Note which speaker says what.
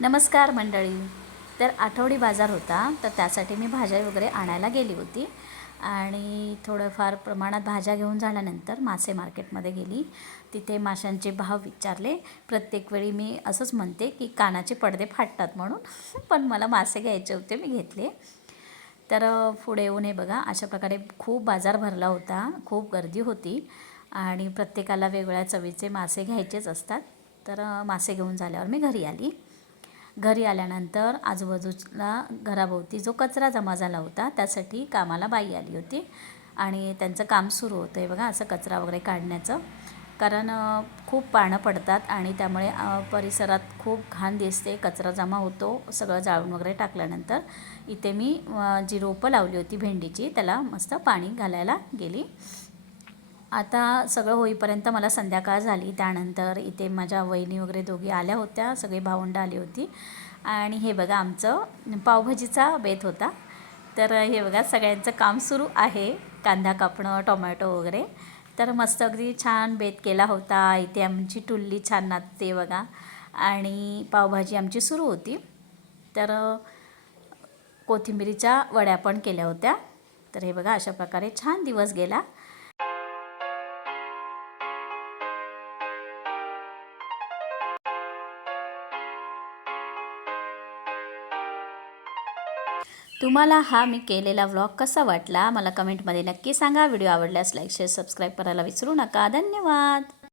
Speaker 1: नमस्कार मंडळी. तर आठवडी बाजार होता तर त्यासाठी मी भाज्या वगैरे आणायला गेली होती. आणि थोडंफार प्रमाणात भाज्या घेऊन झाल्यानंतर मासे मार्केटमध्ये गेली. तिथे माशांचे भाव विचारले. प्रत्येक वेळी मी असंच म्हणते की कानाचे पडदे फाटतात म्हणून पण मला मासे घ्यायचे होते मी घेतले. तर पुढे येऊन हे बघा अशा प्रकारे खूप बाजार भरला होता खूप गर्दी होती. आणि प्रत्येकाला वेगवेगळ्या चवीचे मासे घ्यायचेच असतात. तर मासे घेऊन झाल्यावर मी घरी आली. घरी आल्यानंतर आजूबाजूला घराभोवती जो कचरा जमा झाला होता त्यासाठी कामाला बाई आली होती. आणि त्यांचं काम सुरू होतं आहे बघा असं कचरा वगैरे काढण्याचं. कारण खूप पानं पडतात आणि त्यामुळे परिसरात खूप घाण दिसते. कचरा जमा होतो सगळं जाळून वगैरे टाकल्यानंतर. इथे मी जी रोपं लावली होती भेंडीची त्याला मस्त पाणी घालायला गेली. आता सगळं होईपर्यंत मला संध्याकाळ झाली. त्यानंतर इथे माझ्या वहिनी वगैरे दोघी आल्या होत्या. सगळी भावंडं आली होती. आणि हे बघा आमचं पावभाजीचा बेत होता. तर हे बघा सगळ्यांचं काम सुरू आहे. कांदा कापणं टोमॅटो वगैरे. तर मस्त अगदी छान बेत केला होता. इथे आमची टुल्ली छान नाचते बघा. आणि पावभाजी आमची सुरू होती. तर कोथिंबिरीच्या वड्या पण केल्या होत्या. तर हे बघा अशा प्रकारे छान दिवस गेला. तुम्हाला हा मी केलेला व्लॉग कसा वाटला मला कमेंटमध्ये नक्की सांगा. व्हिडिओ आवडल्यास लाईक शेअर सबस्क्राईब करायला विसरू नका. धन्यवाद.